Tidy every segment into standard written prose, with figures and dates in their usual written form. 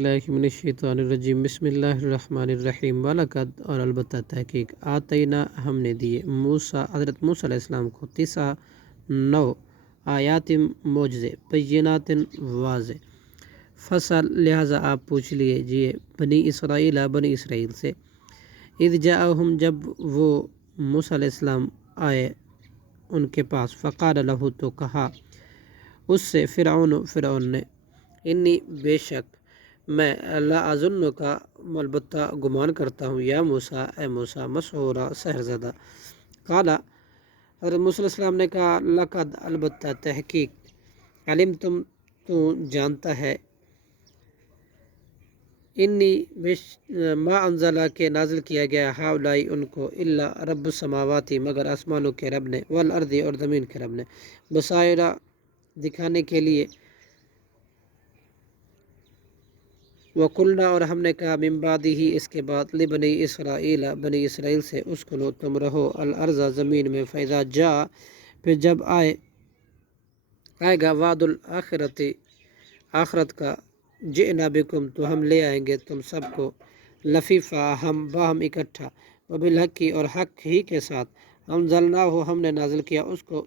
اللہ من الشیطان الرجیم بسم اللہ الرحمن الرحیم وَلَقَدْ اور البتہ تحقیق آتینا ہم نے دیے موسیٰ حضرت موسیٰ علیہ السلام کو 9 آیات معجزے بینات واضح فصل لہٰذا آپ پوچھ لیجیے بنی اسرائیل سے اذ جاءہم جب وہ موسیٰ علیہ السلام آئے ان کے پاس فقال لہو تو کہا اس سے فرعون نے انی بے شک میں لا اظن کا البتہ گمان کرتا ہوں یا موسیٰ اے موسیٰ مسحورا سحر زدہ قالا حضرت موسیٰ علیہ السلام نے کہا لقد البتہ تحقیق علم تو جانتا ہے انی ما انزلہ کے نازل کیا گیا ہاولائی ان کو الا رب السماواتی مگر آسمانوں کے رب نے والارض اور زمین کے رب نے بصائرہ دکھانے کے لیے وَقُلْنَا اور ہم نے کہا من بعد ہی اس کے بعد لبنی بنی اسرائیل سے اسکنو تم رہو الارض زمین میں فیضا جا پھر جب آئے گا وعد الآخرت آخرت کا جئنا بکم تو ہم لے آئیں گے تم سب کو لفیفا ہم باہم اکٹھا وبالحق کی اور حق ہی کے ساتھ ہم نے نازل کیا اس کو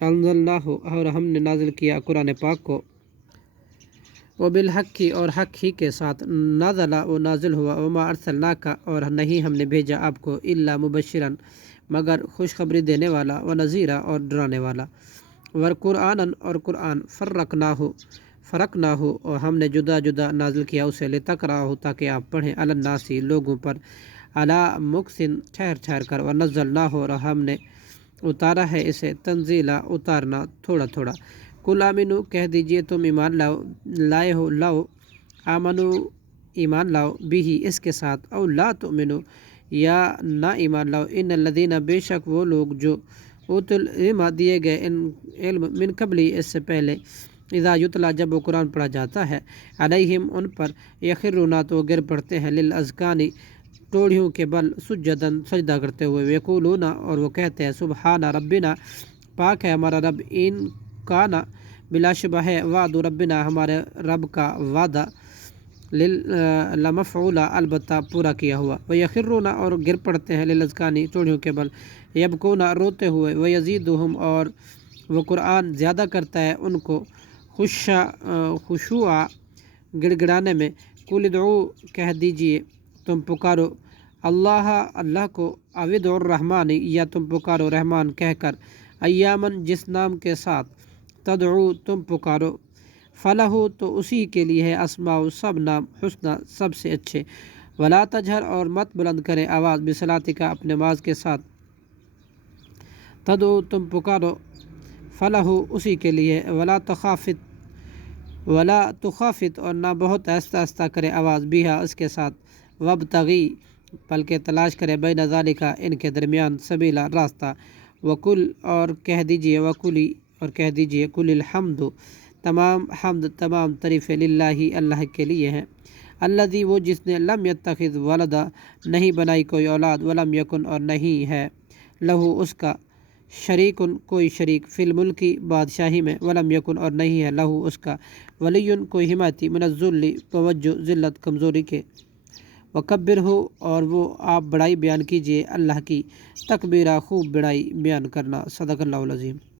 اور ہم نے نازل کیا قرآن پاک کو وبالحق کی اور حق ہی کے ساتھ نازل و نازل ہوا وما ارسلناک اور نہیں ہم نے بھیجا آپ کو الا مبشرا مگر خوشخبری دینے والا ونذیرا اور ڈرانے والا وقرآنا اور قرآن فرقناہ اور ہم نے جدا جدا نازل کیا اسے لتقرأہ تاکہ آپ پڑھیں علی الناس لوگوں پر علی مکثن ٹھہر کر ونزلناہ اور ہم نے اتارا ہے اسے تنزیلا اتارنا تھوڑا تھوڑا قل آمنو کہہ دیجئے تم ایمان لائے ہو آمنو ایمان لاؤ بھی اس کے ساتھ او لا تؤمنو یا نہ ایمان لاؤ ان الذین بے شک وہ لوگ جو اوتوا العلم دیے گئے علم من قبلی اس سے پہلے اذا یتلا جب وہ قرآن پڑھا جاتا ہے علیہم ان پر یخرون تو گر پڑتے ہیں للاذقان ٹوڑیوں کے بل سجدن سجدہ کرتے ہوئے یقولون اور وہ کہتے ہیں سبحان ربنا پاک ہے ہمارا رب ان کانا بلا شبہ ہے وعد ربنا ہمارے رب کا وعدہ لمفعولا البتہ پورا کیا ہوا ویخرون اور گر پڑتے ہیں للاذقان ٹوڑیوں کے بل یبکون روتے ہوئے ویزیدہم اور وہ قرآن زیادہ کرتا ہے ان کو خشوع گڑگڑانے میں قل ادعو کہہ دیجئے تم پکارو اللہ کو اوید الرحمن یا تم پکارو رحمان کہہ کر ایامن جس نام کے ساتھ تدعو تم پکارو فلاح تو اسی کے لیے ہے اسماء سب نام حسنہ سب سے اچھے ولا تجہر اور مت بلند کرے آواز بصلاتک اپنے نماز کے ساتھ تدعو تم پکارو فلاح اسی کے لیے ولا تخافت اور نہ بہت آہستہ آہستہ کرے آواز بیہا اس کے ساتھ وابتغی بلکہ تلاش کرے بین ذالک ان کے درمیان سبیلا راستہ وکل اور کہہ دیجئے وکلی اور کہہ دیجئے کل الحمد تمام حمد تمام تعریف للہ اللہ کے لیے ہیں الذی وہ جس نے لم یتخذ ولدا نہیں بنائی کوئی اولاد ولم یکن اور نہیں ہے لہو اس کا شریکن کوئی شریک فی الملکی بادشاہی میں ولم یکن اور نہیں ہے لہو اس کا ولی کوئی حمایتی من الذل توجہ ذلت کمزوری کے وکبر ہو اور وہ آپ بڑائی بیان کیجئے اللہ کی تکبیرہ خوب بڑائی بیان کرنا صدق اللہ العظیم.